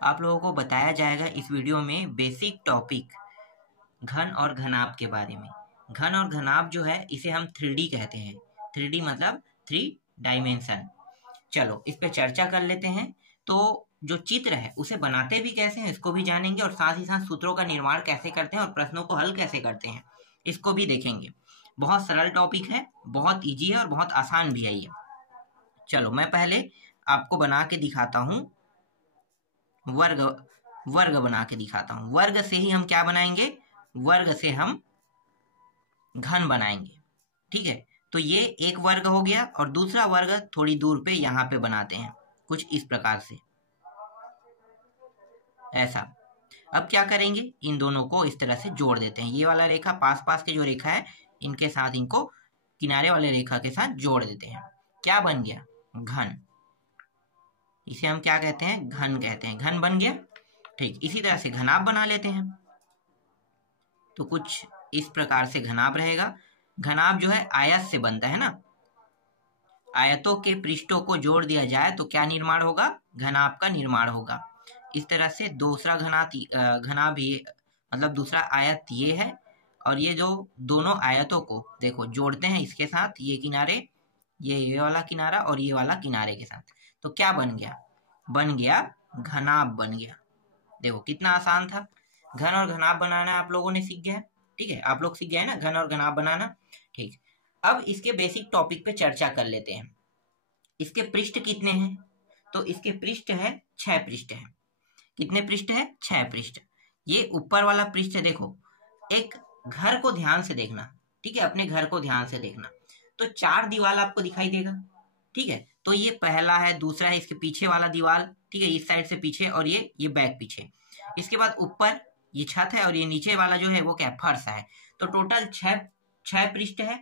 आप लोगों को बताया जाएगा इस वीडियो में बेसिक टॉपिक घन और घनाभ के बारे में। घन और घनाभ जो है इसे हम 3D कहते हैं। 3D मतलब 3 डायमेंशन। चलो इस पे चर्चा कर लेते हैं। तो जो चित्र है उसे बनाते भी कैसे हैं इसको भी जानेंगे, और साथ ही साथ सूत्रों का निर्माण कैसे करते हैं और प्रश्नों को हल कैसे करते हैं इसको भी देखेंगे। बहुत सरल टॉपिक है, बहुत इजी है और बहुत आसान भी है ये। चलो मैं पहले आपको बना के दिखाता हूँ। वर्ग वर्ग बना के दिखाता हूँ। वर्ग से ही हम क्या बनाएंगे? वर्ग से हम घन बनाएंगे। ठीक है, तो ये एक वर्ग हो गया और दूसरा वर्ग थोड़ी दूर पे यहाँ पे बनाते हैं कुछ इस प्रकार से, ऐसा। अब क्या करेंगे? इन दोनों को इस तरह से जोड़ देते हैं। ये वाला रेखा पास पास के जो रेखा है इनके साथ इनको किनारे वाले रेखा के साथ जोड़ देते हैं। क्या बन गया? घन। इसे हम क्या कहते हैं? घन कहते हैं। घन बन गया। ठीक, इसी तरह से घनाभ बना लेते हैं। तो कुछ इस प्रकार से घनाभ रहेगा। घनाभ जो है आयत से बनता है ना। आयतों के पृष्ठों को जोड़ दिया जाए तो क्या निर्माण होगा? घनाभ का निर्माण होगा। इस तरह से दूसरा घनाभ ये मतलब दूसरा आयत ये है, और ये जो दोनों आयतों को देखो जोड़ते हैं इसके साथ, ये किनारे, ये वाला किनारा और ये वाला किनारे के साथ, तो क्या बन गया? बन गया घनाभ बन गया। देखो कितना आसान था। घन और घनाभ बनाना आप लोगों ने सीख गया। ठीक है, आप लोग सीख गए ना घन और घनाभ बनाना। ठीक, अब इसके बेसिक टॉपिक पे चर्चा कर लेते हैं। इसके पृष्ठ कितने हैं? तो इसके पृष्ठ है 6 पृष्ठ है। कितने पृष्ठ है? 6 पृष्ठ। ये ऊपर वाला पृष्ठ देखो, एक घर को ध्यान से देखना। ठीक है, अपने घर को ध्यान से देखना। तो 4 दीवार आपको दिखाई देगा। ठीक है, तो ये पहला है, दूसरा है, इसके पीछे वाला दीवार, ठीक है, इस साइड से पीछे, और ये बैक पीछे। इसके बाद ऊपर ये छत है और ये नीचे वाला जो है वो क्या? फर्श है। तो टोटल 6 पृष्ठ है।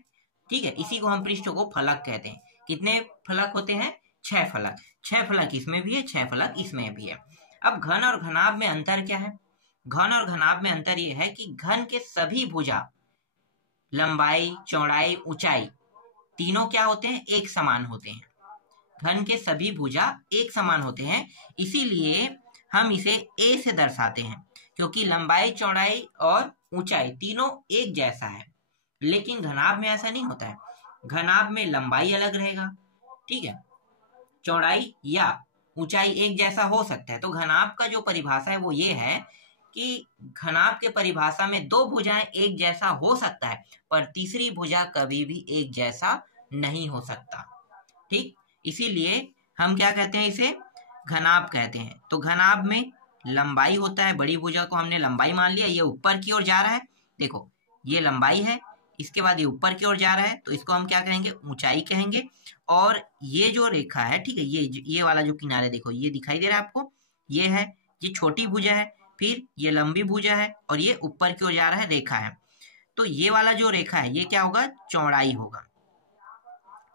ठीक है, इसी को हम पृष्ठ को फलक कहते हैं। कितने फलक होते हैं? 6 फलक। 6 फलक इसमें भी है, 6 फलक इसमें भी है। अब घन और घनाभ में अंतर क्या है? घन और घनाभ में अंतर यह है कि घन के सभी भुजा, लंबाई, चौड़ाई, ऊंचाई तीनों क्या होते हैं? एक समान होते हैं। घन के सभी भुजा एक समान होते हैं, इसीलिए हम इसे ए से दर्शाते हैं, क्योंकि लंबाई, चौड़ाई और ऊंचाई तीनों एक जैसा है। लेकिन घनाभ में ऐसा नहीं होता है। घनाभ में लंबाई अलग रहेगा, ठीक है, चौड़ाई या ऊंचाई एक जैसा हो सकता है। तो घनाभ का जो परिभाषा है वो ये है कि घनाभ के परिभाषा में 2 भुजाएं एक जैसा हो सकता है, पर तीसरी भुजा कभी भी एक जैसा नहीं हो सकता। ठीक, इसीलिए हम क्या कहते हैं? इसे घनाभ कहते हैं। तो घनाभ में लंबाई होता है, बड़ी भुजा को हमने लंबाई मान लिया, ये ऊपर की ओर जा रहा है। देखो ये लंबाई है, इसके बाद ये ऊपर की ओर जा रहा है, तो इसको हम क्या कहेंगे? ऊंचाई कहेंगे। और ये जो रेखा है, ठीक है, ये वाला जो किनारे देखो ये दिखाई दे रहा है आपको, ये है, ये छोटी भुजा है, फिर ये लंबी भुजा है और ये ऊपर की ओर जा रहा है रेखा है। तो ये वाला जो रेखा है ये क्या होगा? चौड़ाई होगा।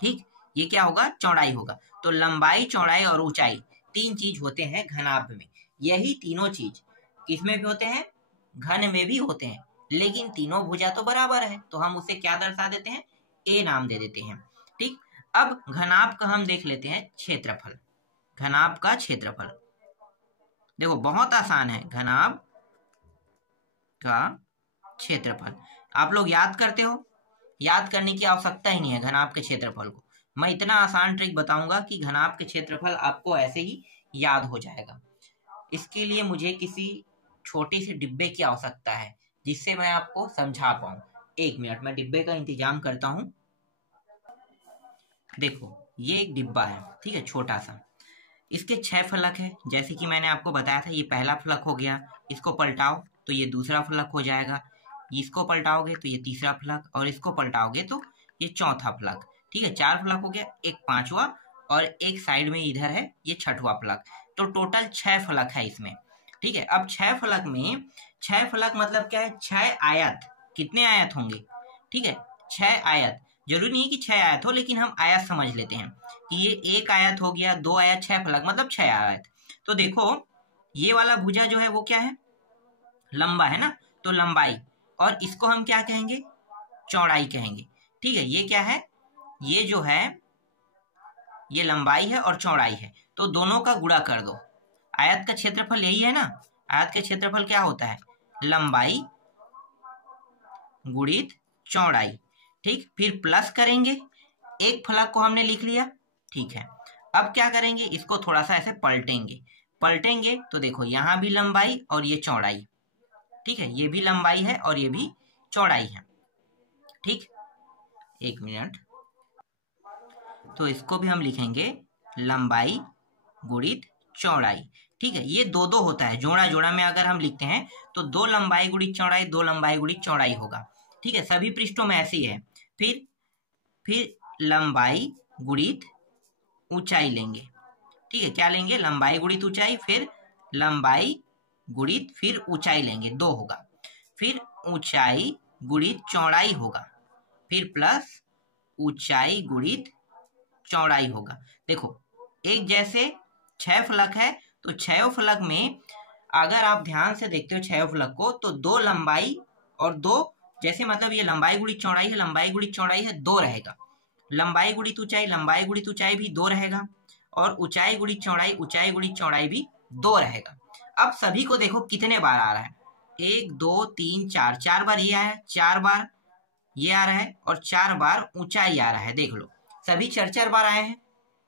ठीक, ये क्या होगा? चौड़ाई होगा। तो लंबाई, चौड़ाई और ऊंचाई 3 चीज होते हैं घनाभ में। यही तीनों चीज किसमें भी होते हैं? घन में भी होते हैं। लेकिन तीनों भुजा तो बराबर है, तो हम उसे क्या दर्शा देते हैं? ए नाम दे देते हैं। ठीक, अब घनाभ का हम देख लेते हैं क्षेत्रफल। घनाभ का क्षेत्रफल देखो बहुत आसान है। घनाभ का क्षेत्रफल आप लोग याद करते हो? याद करने की आवश्यकता ही नहीं है घनाभ के क्षेत्रफल को। मैं इतना आसान ट्रिक बताऊंगा कि घनाभ के क्षेत्रफल आपको ऐसे ही याद हो जाएगा। इसके लिए मुझे किसी छोटे से डिब्बे की आवश्यकता है जिससे मैं आपको समझा पाऊं। 1 मिनट, मैं डिब्बे का इंतजाम करता हूं। देखो ये एक डिब्बा है, ठीक है, छोटा सा। इसके 6 फलक है, जैसे कि मैंने आपको बताया था। ये पहला फलक हो गया, इसको पलटाओ तो ये दूसरा फलक हो जाएगा, इसको पलटाओगे तो ये तीसरा फलक, और इसको पलटाओगे तो ये चौथा फलक। ठीक है, 4 फलक हो गया, एक 5वां और एक साइड में इधर है ये 6वां फलक। तो टोटल 6 फलक है इसमें। ठीक है, अब 6 फलक में 6 फलक मतलब क्या है? 6 आयत। कितने आयत होंगे? ठीक है, 6 आयत। जरूरी नहीं कि 6 आयत हो, लेकिन हम आयत समझ लेते हैं कि ये 1 आयत हो गया, 2 आयत, 6 फलक मतलब 6 आयत। तो देखो ये वाला भुजा जो है वो क्या है? लंबा है ना, तो लंबाई, और इसको हम क्या कहेंगे? चौड़ाई कहेंगे। ठीक है, ये क्या है? ये जो है ये लंबाई है और चौड़ाई है, तो दोनों का गुणा कर दो। आयत का क्षेत्रफल यही है ना, आयत का क्षेत्रफल क्या होता है, लंबाई गुणित चौड़ाई। ठीक, फिर प्लस करेंगे, एक फलक को हमने लिख लिया। ठीक है, अब क्या करेंगे, इसको थोड़ा सा ऐसे पलटेंगे तो देखो यहाँ भी लंबाई और ये चौड़ाई। ठीक है, ये भी लंबाई है और ये भी चौड़ाई है। ठीक, एक मिनट, तो इसको भी हम लिखेंगे लंबाई गुणित चौड़ाई। ठीक है, ये दो दो होता है, जोड़ा जोड़ा में अगर हम लिखते हैं तो 2 लंबाई गुणित चौड़ाई, 2 लंबाई गुणित चौड़ाई होगा। ठीक है, सभी पृष्ठों में ऐसे ही है। फिर लंबाई गुणित ऊंचाई लेंगे। ठीक है, क्या लेंगे, लंबाई गुणित ऊंचाई, फिर लंबाई गुणित फिर ऊंचाई लेंगे, 2 होगा। फिर ऊंचाई गुणित चौड़ाई होगा, फिर प्लस ऊंचाई गुणित चौड़ाई होगा। देखो एक जैसे 6 फलक है, तो 6 फलक में अगर आप ध्यान से देखते हो 6 फलक को, तो 2 लंबाई और 2, जैसे मतलब ये लंबाई गुणित चौड़ाई है, लंबाई गुणित चौड़ाई है, 2 रहेगा। लंबाई गुणित ऊंचाई, लंबाई गुणित ऊंचाई भी 2 रहेगा, और ऊंचाई गुणित चौड़ाई, ऊंचाई गुणित चौड़ाई भी 2 रहेगा। अब सभी को देखो कितने बार आ रहा है, 1 2 3 4, 4 बार ये आया है, 4 बार ये आ रहा है, और 4 बार ऊंचाई आ रहा है। देख लो सभी 4-4 बार आए हैं।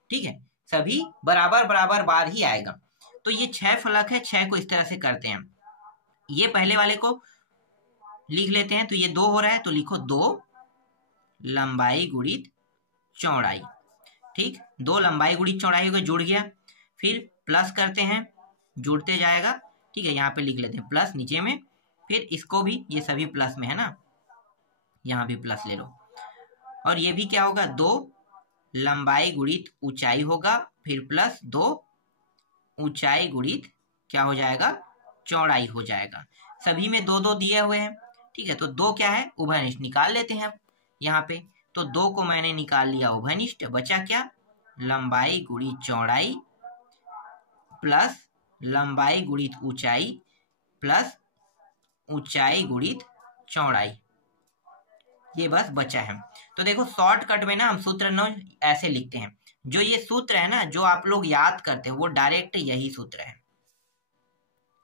ठीक है, सभी बराबर बराबर बार ही आएगा। तो ये 6 फलक है, 6 को इस तरह से करते हैं। ये पहले वाले को लिख लेते हैं, तो ये 2 हो रहा है, तो लिखो 2 लंबाई गुणित चौड़ाई। ठीक, 2 लंबाई गुणित चौड़ाई होगा, जुड़ गया। फिर प्लस करते हैं, जुड़ते जाएगा। ठीक है, यहाँ पे लिख लेते हैं प्लस नीचे में, फिर इसको भी, ये सभी प्लस में है ना, यहाँ भी प्लस ले लो। और ये भी क्या होगा, 2 लंबाई गुणित ऊंचाई होगा, फिर प्लस 2 ऊंचाई गुणित क्या हो जाएगा, चौड़ाई हो जाएगा। सभी में 2 2 दिए हुए हैं। ठीक है, तो 2 क्या है, उभयनिष्ठ निकाल लेते हैं यहाँ पे। तो 2 को मैंने निकाल लिया उभयनिष्ठ, बचा क्या, लंबाई गुणित चौड़ाई प्लस लंबाई गुणित ऊंचाई प्लस ऊंचाई गुणित चौड़ाई, ये बस बचा है। तो देखो शॉर्टकट में ना हम सूत्र न ऐसे लिखते हैं, जो ये सूत्र है ना, जो आप लोग याद करते हैं वो डायरेक्ट यही सूत्र है।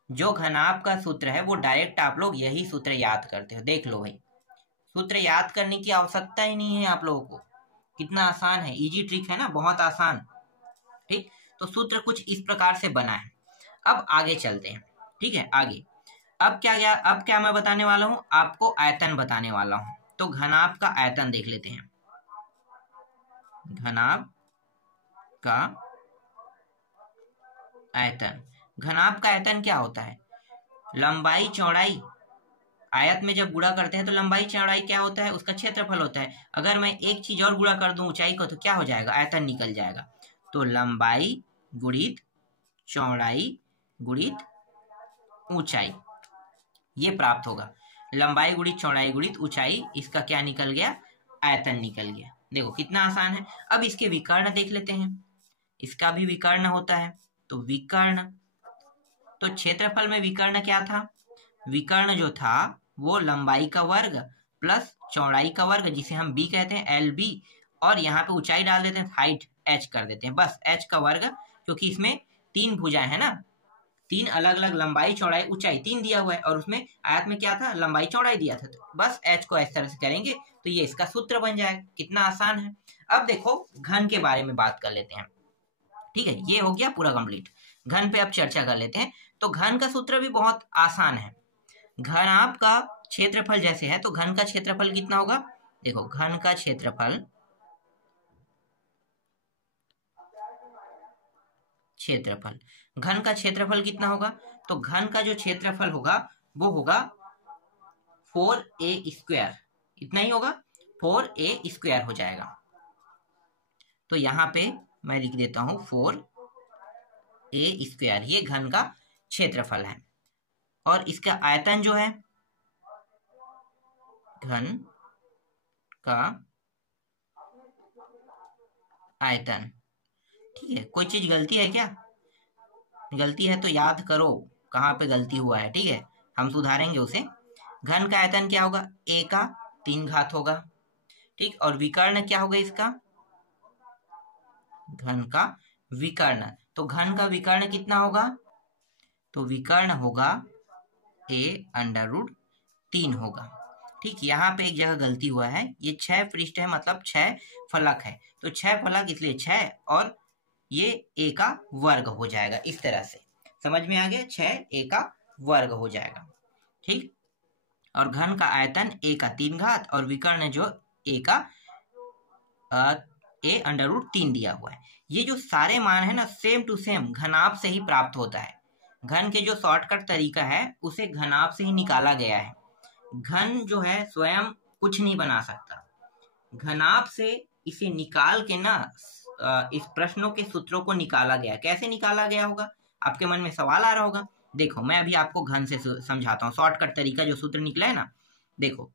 जो घनाभ का सूत्र है वो डायरेक्ट आप लोग यही सूत्र याद करते हो। देख लो भाई, सूत्र याद करने की आवश्यकता ही नहीं है आप लोगों को, कितना आसान है, इजी ट्रिक है ना, बहुत आसान। ठीक, तो सूत्र कुछ इस प्रकार से बना है। अब आगे चलते हैं। ठीक है, आगे अब क्या मैं बताने वाला हूं आपको, आयतन बताने वाला हूं। तो घनाभ का आयतन देख लेते हैं। घनाभ का आयतन, घनाभ का आयतन क्या होता है, लंबाई चौड़ाई। आयत में जब गुणा करते हैं तो लंबाई चौड़ाई क्या होता है, उसका क्षेत्रफल होता है। अगर मैं एक चीज और गुणा कर दूं ऊंचाई को, तो क्या हो जाएगा, आयतन निकल जाएगा। तो लंबाई गुणित चौड़ाई गुणित ऊंचाई, ये प्राप्त होगा। लंबाई गुणित चौड़ाई गुणित ऊंचाई, इसका क्या निकल गया, आयतन निकल गया। देखो कितना आसान है। अब इसके विकर्ण देख लेते हैं, इसका भी विकर्ण होता है। तो विकर्ण, तो क्षेत्रफल में विकर्ण क्या था, विकर्ण जो था वो लंबाई का वर्ग प्लस चौड़ाई का वर्ग, जिसे हम बी कहते हैं, एल बी, और यहाँ पे ऊंचाई डाल देते हैं, हाइट एच कर देते हैं, बस एच का वर्ग, क्योंकि इसमें 3 भुजाएं है ना, 3 अलग अलग लंबाई चौड़ाई ऊंचाई 3 दिया हुआ है, और उसमें आयत में क्या था, लंबाई चौड़ाई दिया था। तो बस एच को इस तरह से करेंगे तो ये इसका सूत्र बन जाएगा। कितना आसान है। अब देखो घन के बारे में बात कर लेते हैं। ठीक है, ये हो गया पूरा कंप्लीट। घन पे अब चर्चा कर लेते हैं। तो घन का सूत्र भी बहुत आसान है। घनाभ का क्षेत्रफल जैसे है, तो घन का क्षेत्रफल कितना होगा, देखो घन का क्षेत्रफल घन का क्षेत्रफल कितना होगा, तो घन का जो क्षेत्रफल होगा वो होगा 4a², इतना ही होगा, 4a² हो जाएगा। तो यहां पे मैं लिख देता हूं 4a², ये घन का क्षेत्रफल है। और इसका आयतन जो है, घन का आयतन, ठीक है, कोई चीज गलती है क्या, गलती है तो याद करो कहाँ पे गलती हुआ है। ठीक है, हम सुधारेंगे उसे। घन का आयतन क्या होगा, a का 3 घात होगा। ठीक, और विकर्ण क्या होगा इसका, घन का विकर्ण, तो घन का विकर्ण कितना होगा, तो विकर्ण होगा a अंडर रूट 3 होगा। ठीक, यहाँ पे एक जगह गलती हुआ है, ये 6 पृष्ठ है मतलब 6 फलक है, तो 6 फलक इसलिए 6 और ये a का वर्ग हो जाएगा। इस तरह से समझ में आ गया, 6 a का वर्ग हो जाएगा। ठीक, और घन का आयतन a का 3 घात और विकर्ण जो a का a अंडर रूट 3 दिया हुआ है। ये जो सारे मान है ना, सेम टू सेम घनाभ से ही प्राप्त होता है। घन के जो शॉर्टकट तरीका है उसे घनाभ से ही निकाला गया है। घन जो है स्वयं कुछ नहीं बना सकता, घनाभ से इसे निकाल के ना इस प्रश्नों के सूत्रों को निकाला गया। कैसे निकाला गया होगा, आपके मन में सवाल आ रहा होगा। देखो मैं अभी आपको घन से समझाता हूँ, शॉर्टकट तरीका जो सूत्र निकला है ना, देखो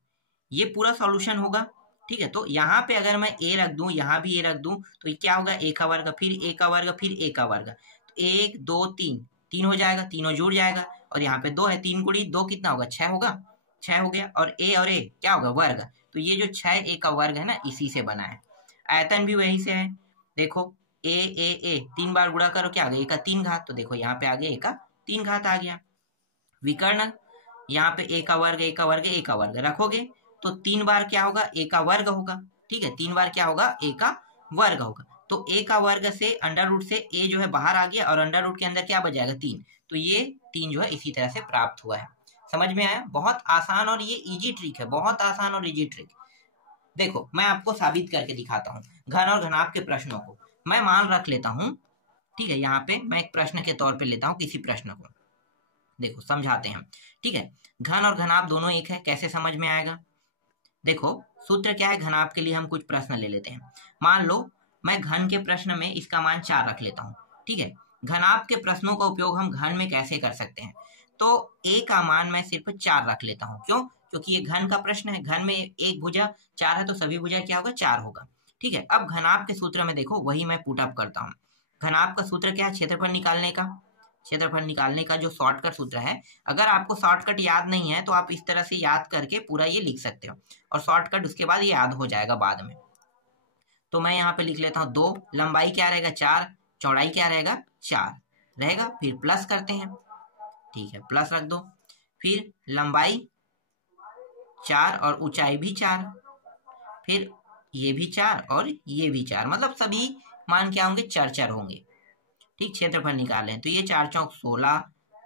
ये पूरा सॉल्यूशन होगा। ठीक है, तो यहाँ पे अगर मैं a रख दूं, यहाँ भी a रख दूं, तो ये क्या होगा, a का वर्ग फिर a का वर्ग फिर a का वर्ग, तो 1 2 3 3 हो जाएगा, तीनों जुड़ जाएगा, और यहाँ पे 2 है, 3 गुणी 2 कितना होगा, 6 होगा, 6 हो गया, और a क्या होगा, वर्ग। तो ये जो 6a का वर्ग है ना, इसी से बना है। आयतन भी वही से है, देखो a 3 बार गुणा करो, क्या आ गया, a का 3 घात, तो देखो यहाँ पे आ गया a का 3 घात आ गया। विकर्ण यहाँ पे a का वर्ग a का वर्ग a का वर्ग रखोगे तो 3 बार क्या होगा, a का वर्ग होगा। ठीक है, 3 बार क्या होगा, a का वर्ग होगा। तो a का वर्ग से अंडर रूट से a जो है बाहर आ गया, और अंडर रूट के अंदर क्या बच जाएगा, 3। तो ये 3 जो है इसी तरह से प्राप्त हुआ है। समझ में आया, बहुत आसान और ये इजी ट्रिक है, बहुत आसान और इजी ट्रिक। देखो मैं आपको साबित करके दिखाता हूँ घन और घनाभ के प्रश्नों को। मैं मान रख लेता हूँ, ठीक है, यहाँ पे मैं एक प्रश्न के तौर पे लेता हूँ किसी प्रश्न को, देखो समझाते हैं। ठीक है, घन और घनाभ दोनों एक है, कैसे समझ में आएगा, देखो सूत्र क्या है घनाभ के लिए, हम कुछ प्रश्न ले लेते हैं। मान लो मैं घन के प्रश्न में इसका मान 4 रख लेता हूँ। ठीक है, घनाभ के प्रश्नों का उपयोग हम घन में कैसे कर सकते हैं, तो a का मान मैं सिर्फ 4 रख लेता हूँ। क्यों, क्योंकि ये घन का प्रश्न है, घन में एक भुजा 4 है तो सभी भुजा क्या होगा, 4 होगा। ठीक है, अब घनाभ के सूत्र में देखो वही मैं पुट अप करता हूँ। घनाभ का सूत्र क्या है, क्षेत्रफल निकालने का। क्षेत्रफल निकालने का जो शॉर्टकट सूत्र है, अगर आपको शॉर्टकट याद नहीं है तो आप इस तरह से याद करके पूरा ये लिख सकते हो, और शॉर्टकट उसके बाद ये याद हो जाएगा बाद में। तो मैं यहाँ पे लिख लेता हूँ 2, लंबाई क्या रहेगा 4, चौड़ाई क्या रहेगा 4 रहेगा, फिर प्लस करते हैं। ठीक है, प्लस रख दो, फिर लंबाई 4 और ऊंचाई भी 4, फिर ये भी 4 और ये भी 4, मतलब सभी मान क्या होंगे, 4 होंगे। ठीक, क्षेत्रफल निकालें तो ये 4 चौक 16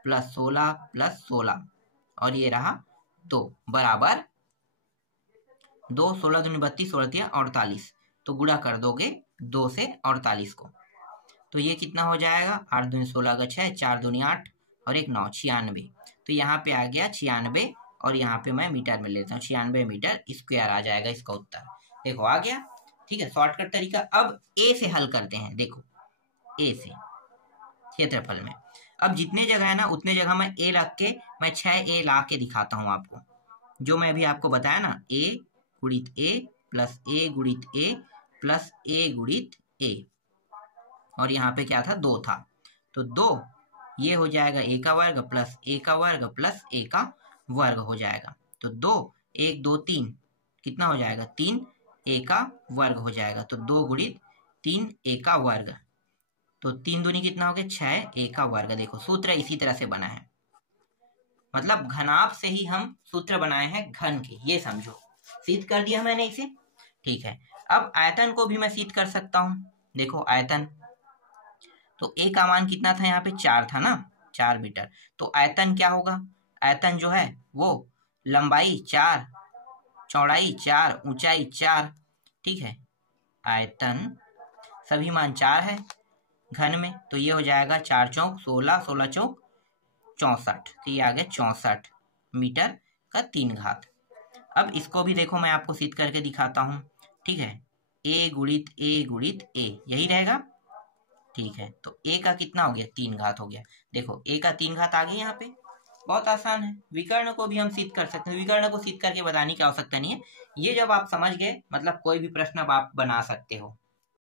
प्लस 16 प्लस 16, और ये रहा 2 बराबर 2, 16 दूनी 32, 16 48, तो गुणा कर दोगे 2 से 48 को, तो ये कितना हो जाएगा, 8 दूनी 16 का 6, 4 दूनी 8 और 1 9, 96। तो यहाँ पे आ गया 96, और यहाँ पे मैं मीटर में लेता हूँ, 96 मीटर स्क्वायर आ जाएगा इसका उत्तर। देखो आ गया। ठीक है, शॉर्टकट तरीका। अब ए से हल करते हैं, देखो ए से क्षेत्रफल में, अब जितने जगह है ना उतने जगह मैं ए रख के मैं 6a ला के दिखाता हूँ आपको। जो मैं अभी आपको बताया ना, a गुणित a प्लस a गुणित a प्लस a गुणित a, और यहाँ पे क्या था, 2 था, तो 2 ये हो जाएगा a का वर्ग प्लस a का वर्ग प्लस a का वर्ग हो जाएगा। तो 2 1 2 3 कितना हो जाएगा, 3 a का वर्ग हो जाएगा, तो 2 गुणित 3 a का वर्ग, तो 3 दूनी कितना हो गया, 6 a का वर्ग। देखो सूत्र इसी तरह से बना है, मतलब घनाभ से ही हम सूत्र बनाए हैं घन के, ये समझो। सिद्ध कर दिया मैंने इसे। ठीक है, अब आयतन को भी मैं सिद्ध कर सकता हूँ। देखो आयतन, तो a का मान कितना था, यहाँ पे 4 था ना, 4 मीटर, तो आयतन क्या होगा, आयतन जो है वो लंबाई 4, चौड़ाई 4, ऊंचाई 4। ठीक है, आयतन सभी मान 4 है घन में, तो ये हो जाएगा 4 चौक 16, 16 चौक 64, तो ये आ गया 64 मीटर का 3 घात। अब इसको भी देखो मैं आपको सिद्ध करके दिखाता हूँ। ठीक है, a गुणित a यही रहेगा। ठीक है, तो a का कितना हो गया, 3 घात हो गया। देखो a का 3 घात आ गया यहाँ पे, बहुत आसान है। विकर्ण को भी हम सिद्ध कर सकते हैं, विकर्ण को सिद्ध करके बताने की आवश्यकता नहीं है, ये जब आप समझ गए मतलब कोई भी प्रश्न आप बना सकते हो।